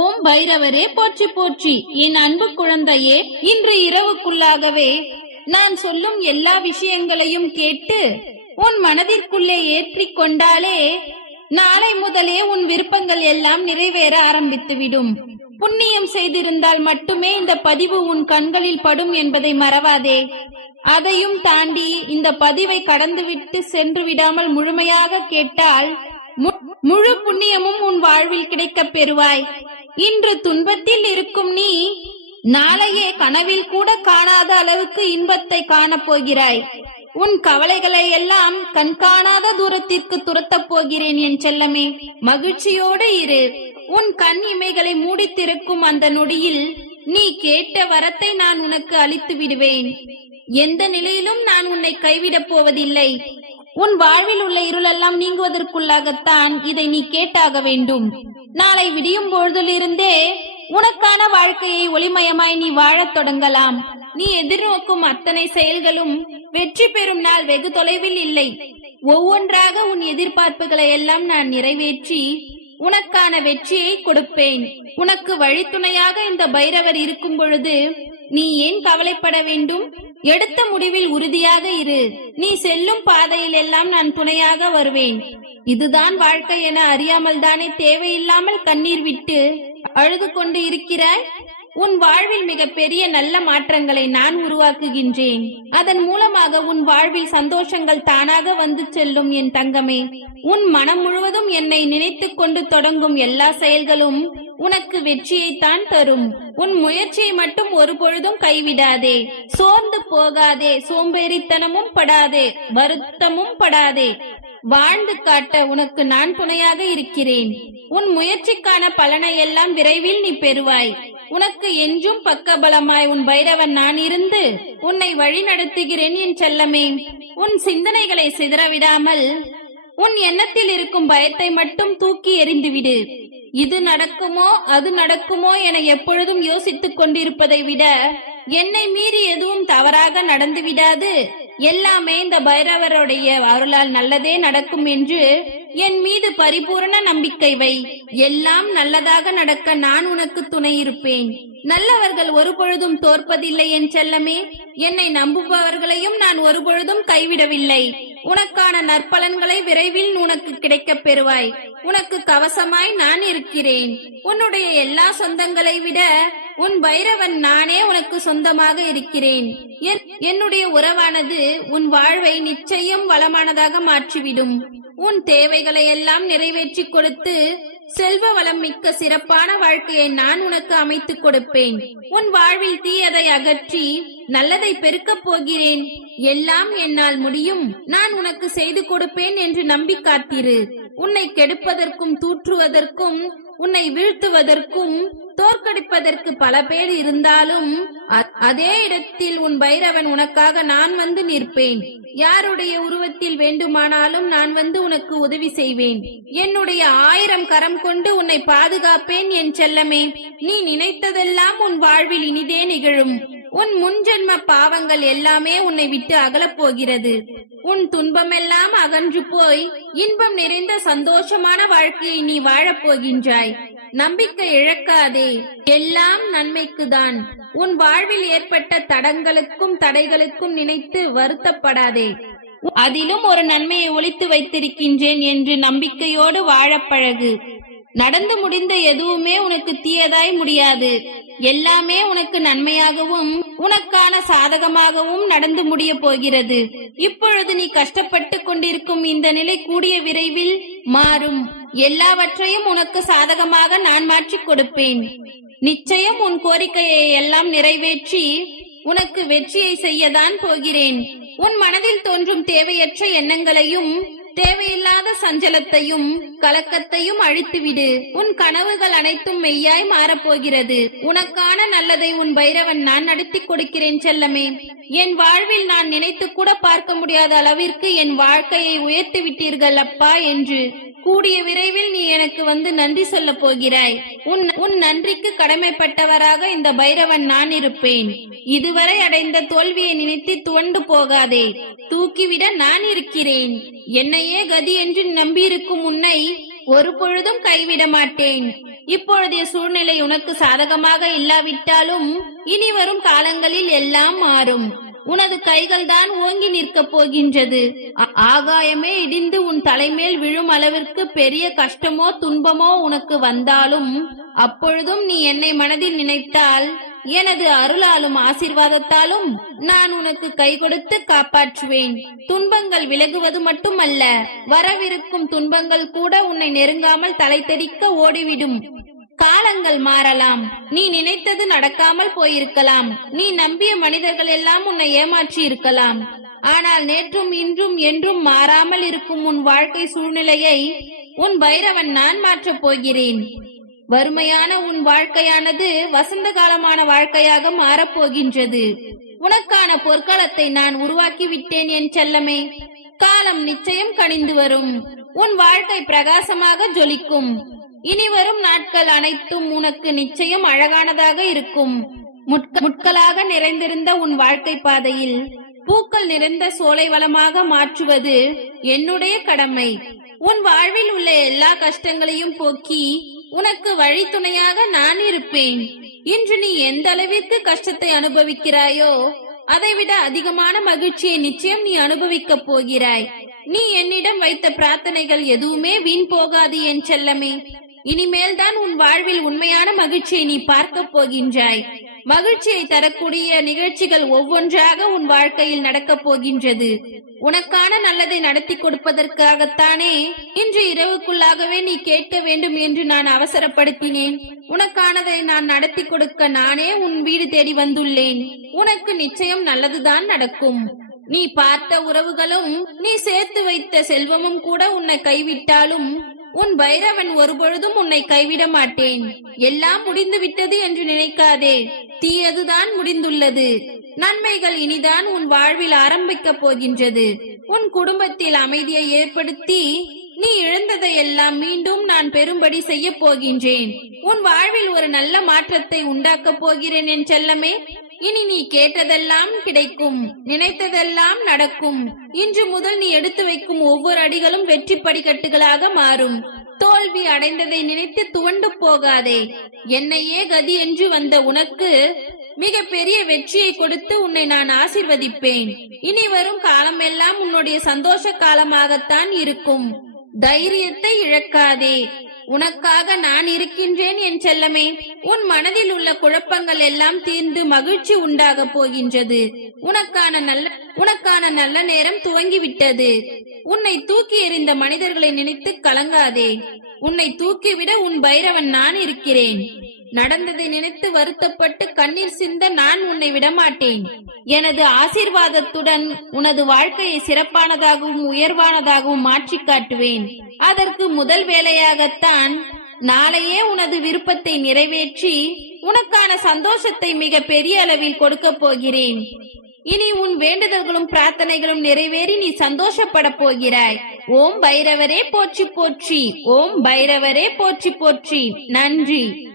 ஓம் பைரவரே போற்றி போற்றி. என் அன்பு குழந்தையே இன்று இரவுக்குள்ளாகவே நான் சொல்லும் எல்லா விஷயங்களையும் கேட்டு உன் மனதிற்குள்ளே ஏற்றிக் கொண்டாலே நாளை முதலே உன் விருப்பங்கள் எல்லாம் நிறைவேற ஆரம்பித்துவிடும். புண்ணியம் செய்திருந்தால் மட்டுமே இந்த பதிவு உன் கண்களில் படும் என்பதை மறவாதே. அதையும் தாண்டி இந்த பதிவை கடந்துவிட்டு சென்று விடாமல் முழுமையாக கேட்டால் முழு புண்ணியமும் உன் வாழ்வில் கிடைக்கப் பெறுவாய். இன்று துன்பத்தில் இருக்கும் நீ நாளையே கனவில் கூட காணாத அளவுக்கு இன்பத்தை காணப் போகிறாய். உன் கவலைகளை எல்லாம் கண்காணாத தூரத்திற்கு துரத்தப் போகிறேன் என் செல்லமே. மகிழ்ச்சியோடு இரு. உன் கண் இமைகளை மூடித்திருக்கும் அந்த நொடியில் நீ கேட்ட வரத்தை நான் உனக்கு அளித்து விடுவேன். எந்த நிலையிலும் நான் உன்னை கைவிடப் போவதில்லை. உன் வாழ்வில் உள்ள இருளெல்லாம் நீங்குவதற்குள்ளாகத்தான் இதை நீ கேட்டாக வேண்டும். நாளை விடியும் பொழுதிலிருந்தே உனக்கான வாழ்க்கையை ஒளிமயமாய் நீ வாழத் தொடங்கலாம். நீ எதிர்நோக்கும் அத்தனை செயல்களும் வெற்றி பெறும் நாள் வெகு தொலைவில் இல்லை. ஒவ்வொன்றாக உன் எதிர்பார்ப்புகளை எல்லாம் நான் நிறைவேற்றி உனக்கான வெற்றியை கொடுப்பேன். உனக்கு வழித்துணையாக இந்த பைரவர் இருக்கும் பொழுது நீ ஏன் கவலைப்பட வேண்டும்? எடுத்த முடிவில் உறுதியாக இரு. நீ செல்லும் பாதையில் எல்லாம் நான் துணையாக வருவேன். இதுதான் வாழ்க்கை என அறியாமல் தானே தேவையில்லாமல் கண்ணீர் விட்டு அழுது கொண்டு இருக்கிறாய்? உன் வாழ்வில் மிக பெரிய நல்ல மாற்றங்களை நான் உருவாக்குகின்றேன். அதன் மூலமாக உன் வாழ்வில் சந்தோஷங்கள் தானாக வந்து செல்லும் என் தங்கமே. உன் மனம் முழுவதும் என்னை நினைத்துக் கொண்டு தொடங்கும் எல்லா செயல்களும் உனக்கு வெற்றியைத்தான் தரும். உன் முயற்சியை மட்டும் ஒரு பொழுதும் கைவிடாதே. சோர்ந்து போகாதே. சோம்பேறித்தனமும் படாதே. வருத்தமும் படாதே. வாழ்ந்து காட்ட உனக்கு நான் துணையாக இருக்கிறேன். உன் முயற்சிக்கான பலனை எல்லாம் விரைவில் நீ பெறுவாய். உனக்கு என்றும் பக்கபலமாய் உன் பைரவன் நான் இருந்து உன்னை வழி நடத்துகிறேன் என் செல்லமே. உன் சிந்தனைகளை சிதறவிடாமல் உன் எண்ணத்தில் இருக்கும் பயத்தை மட்டும் தூக்கி எறிந்துவிடு. இது நடக்குமோ அது நடக்குமோ என எப்பொழுதும் யோசித்துக் கொண்டிருப்பதை விட என்னை மீறி எதுவும் தவறாக நடந்து விடாது. எல்லாமே இந்த பைரவருடைய அருளால் நல்லதே நடக்கும் என்று என் மீது பரிபூரண நம்பிக்கை வை. எல்லாம் நல்லதாக நடக்க நான் உனக்கு துணை இருப்பேன். நல்லவர்கள் ஒரு பொழுதும் தோற்பதில்லை என் செல்லமே. என்னை நம்புபவர்களையும் நான் ஒரு பொழுதும் கைவிடவில்லை. உனக்கான நற்பலன்களை விரைவில் உனக்கு கிடைக்கப் பெறுவாய். உனக்கு கவசமாய் நான் இருக்கிறேன். உன்னுடைய எல்லா சொந்தங்களை விட உன் பைரவன் நானே உனக்கு சொந்தமாக இருக்கிறேன். என்- என்னுடைய உறவானது உன் வாழ்வை நிச்சயம் வளமானதாக மாற்றிவிடும். உன் தேவைகளை எல்லாம் நிறைவேற்றி கொடுத்து செல்வ வளம் மிக்க சிறப்பான வாழ்க்கையை நான் உனக்கு அமைத்துக் கொடுப்பேன். உன் வாழ்வில் தீயதை அகற்றி நல்லதை பெருக்கப் போகிறேன். எல்லாம் என்னால் முடியும். நான் உனக்கு செய்து கொடுப்பேன் என்று நம்பி காத்திரு உன்னை கெடுப்பதற்கும் தூற்றுவதற்கும் உன்னை வீழ்த்துவதற்கும் தோற்கடிப்பதற்கு பல பேர் இருந்தாலும் அ- அதே இடத்தில் உன் பைரவன் உனக்காக நான் வந்து நிற்பேன். யாருடைய உருவத்தில் வேண்டுமானாலும் நான் வந்து உனக்கு உதவி செய்வேன். என்னுடைய ஆயிரம் கரம் கொண்டு உன்னை பாதுகாப்பேன் என் செல்லமே. நீ நினைத்ததெல்லாம் உன் வாழ்வில் இனிதே நிகழும். உன் முன்ஜென்ம பாவங்கள் எல்லாமே உன்னை விட்டு அகலப் போகிறது உன் துன்பமெல்லாம் அகன்று போய் இன்பம் நிறைந்த சந்தோஷமான வாழ்க்கையை நீ வாழப் போகின்றாய் நம்பிக்கை இழக்காதே. எல்லாம் நன்மைக்குதான். உன் வாழ்வில் ஏற்பட்ட தடங்களுக்கும் தடைகளுக்கும் நினைத்து வருத்தப்படாதே. அதிலும் ஒரு நன்மையை ஒழித்து வைத்திருக்கின்றேன் என்று நம்பிக்கையோடு வாழப்பழகு நடந்து முடிந்த எதுவுமே உனக்கு தீயதாய் முடியாது. எல்லாமே உனக்கு நன்மையாகவும் உனக்கான சாதகமாகவும் நடந்து முடிய போகிறது. இப்பொழுது நீ கஷ்டப்பட்டு கொண்டிருக்கும் இந்த நிலை கூடிய விரைவில் மாறும். எல்லாவற்றையும் உனக்கு சாதகமாக நான் மாற்றிக் கொடுப்பேன். நிச்சயம் உன் கோரிக்கையை எல்லாம் நிறைவேற்றி உனக்கு வெற்றியை செய்யதான் போகிறேன். உன் மனதில் தோன்றும் தேவையற்ற எண்ணங்களையும் தேவையில்லாத சஞ்சலத்தையும் கலக்கத்தையும் அழித்துவிடு. உன் கனவுகள் அனைத்தும் மெய்யாய் மாறப்போகிறது. உனக்கான நல்லதை உன் பைரவன் நான் நடத்தி கொடுக்கிறேன் செல்லமே. என் வாழ்வில் நான் நினைத்து கூட பார்க்க முடியாத அளவிற்கு என் வாழ்க்கையை உயர்த்தி விட்டீர்கள் அப்பா என்று. கூடிய விரைவில் நீ எனக்கு வந்து நன்றி சொல்ல போகிறாய். உன் உன் நன்றிக்கு கடமைப்பட்டவராக இந்த பைரவன் நான் இருப்பேன். இதுவரை அடைந்த தோல்வியை நினைத்து துவண்டு போகாதே. தூக்கிவிட நான் இருக்கிறேன். என்னையே கதி என்று நம்பியிருக்கும் உன்னை ஒரு பொழுதும் கைவிட மாட்டேன். இப்பொழுதைய சூழ்நிலை உனக்கு சாதகமாக இல்லாவிட்டாலும் இனி வரும் காலங்களில் எல்லாம் மாறும். உனது கைகள் தான் ஓங்கி நிற்கப் போகின்றது. ஆகாயமே இடிந்து உன் தலைமேல் விழும் அளவிற்கு பெரிய கஷ்டமோ துன்பமோ உனக்கு வந்தாலும் அப்பொழுதும் நீ என்னை மனதில் நினைத்தால் எனது அருளாலும் ஆசீர்வாதத்தாலும் நான் உனக்கு கை கொடுத்து காப்பாற்றுவேன். துன்பங்கள் விலகுவது மட்டுமல்ல வரவிருக்கும் துன்பங்கள் கூட உன்னை நெருங்காமல் தலை தெறிக்க ஓடிவிடும். காலங்கள் மாறலாம். நீ நினைத்தது நடக்காமல் போயிருக்கலாம். நீ நம்பிய மனிதர்கள் எல்லாம் உன்னை ஏமாற்றி இருக்கலாம் ஆனால் நேற்றும் இன்றும் என்றும் மாறாமல் இருக்கும் உன் வாழ்க்கை சூழ்நிலையை உன் பைரவன் நான் மாற்றப் போகிறேன். வறுமையான உன் வாழ்க்கையானது வசந்த காலமான வாழ்க்கையாக மாறப்போகின்றது. உனக்கான பொற்காலத்தை நான் உருவாக்கி விட்டேன் என் செல்லமே. காலம் நிச்சயம் கனிந்து வரும். உன் வாழ்க்கை பிரகாசமாக ஜொலிக்கும். இனி வரும் நாட்கள் அனைத்தும் உனக்கு நிச்சயம் அழகானதாக இருக்கும். முட்க- முட்களாக நிறைந்திருந்த உன் வாழ்க்கை பாதையில் பூக்கள் நிறைந்த சோலை வளமாக மாற்றுவது என்னுடைய கடமை. உன் வாழ்வில் உள்ள எல்லா கஷ்டங்களையும் போக்கி உனக்கு வழித்துணையாக நான் இருப்பேன். இன்று நீ எந்த அளவிற்கு கஷ்டத்தை அனுபவிக்கிறாயோ அதைவிட அதிகமான மகிழ்ச்சியை நிச்சயம் நீ அனுபவிக்கப் போகிறாய். நீ என்னிடம் வைத்த பிரார்த்தனைகள் எதுவுமே வீண் போகாது என் செல்லமே. இனிமேல் தான் உன் வாழ்வில் உண்மையான மகிழ்ச்சியை நீ பார்க்கப் போகின்றாய். மகிழ்ச்சியை தரக்கூடிய நிகழ்ச்சிகள் ஒவ்வொன்றாக உன் வாழ்க்கையில் நடக்கப் போகின்றது. உனக்கான நல்லதை நடத்தி கொடுப்பதற்காகத்தானே இன்று இரவுக்குள்ளாகவே நீ கேட்க வேண்டும் என்று நான் அவசரப்படுத்தினேன். உனக்கானதை நான் நடத்தி கொடுக்க நானே உன் வீடு தேடி வந்துள்ளேன். உனக்கு நிச்சயம் நல்லதுதான் நடக்கும். நீ பார்த்த உறவுகளும் நீ சேர்த்து வைத்த செல்வமும் கூட உன்னை கைவிட்டாலும் உன் பைரவன் ஒருபொழுதும் உன்னை கைவிட மாட்டேன். எல்லாம் முடிந்து விட்டது என்று நினைக்காதே. தீயதுதான் முடிந்துள்ளது. நன்மைகள் இனிதான் உன் வாழ்வில் ஆரம்பிக்க போகின்றது. உன் குடும்பத்தில் அமைதியை ஏற்படுத்தி நீ இழந்ததை எல்லாம் மீண்டும் நான் பெரும்படி செய்ய போகின்றேன். உன் வாழ்வில் ஒரு நல்ல மாற்றத்தை உண்டாக்கப் போகிறேன் என் செல்லமே. இனி நீ கேட்டதெல்லாம் கிடைக்கும் நினைத்ததெல்லாம் நடக்கும். இன்று முதல் நீ எடுத்து வைக்கும் ஒவ்வொரு அடிகளும் வெற்றி படிக்கட்டுகளாக மாறும். தோல்வி அடைந்ததை நினைத்து துவண்டு போகாதே. என்னையே கதி என்று வந்த உனக்கு மிக பெரிய வெற்றியை கொடுத்து உன்னை நான் ஆசிர்வதிப்பேன். இனி வரும் காலமெல்லாம் உன்னுடைய சந்தோஷ காலமாகத்தான் இருக்கும். தைரியத்தை இழக்காதே. உனக்காக நான் இருக்கின்றேன் என் செல்லமே. உன் மனதில் உள்ள குழப்பங்கள் எல்லாம் தீர்ந்து மகிழ்ச்சி உண்டாக போகின்றது. உனக்கான நல்ல உனக்கான நல்ல நேரம் துவங்கிவிட்டது. உன்னை தூக்கி எறிந்த மனிதர்களை நினைத்து கலங்காதே. உன்னை தூக்கிவிட உன் பைரவன் நான் இருக்கிறேன். நடந்ததை நினைத்து வருத்தப்பட்டு கண்ணீர் சிந்த நான் உன்னை விடமாட்டேன். எனது ஆசீர்வாதத்துடன் உனது வாழ்க்கையை சிறப்பானதாகவும் உயர்வானதாகவும் மாற்றி காட்டுவேன். அதற்கு முதல் வேலையாகத்தான் நாளையே உனது விருப்பத்தை நிறைவேற்றி உனக்கான சந்தோஷத்தை மிக பெரிய அளவில் கொடுக்கப் போகிறேன். இனி உன் வேண்டுதல்களும் பிரார்த்தனைகளும் நிறைவேறி நீ சந்தோஷப்பட போகிறாய். ஓம் பைரவரே போற்றி போற்றி ஓம் பைரவரே போற்றி போற்றி. நன்றி.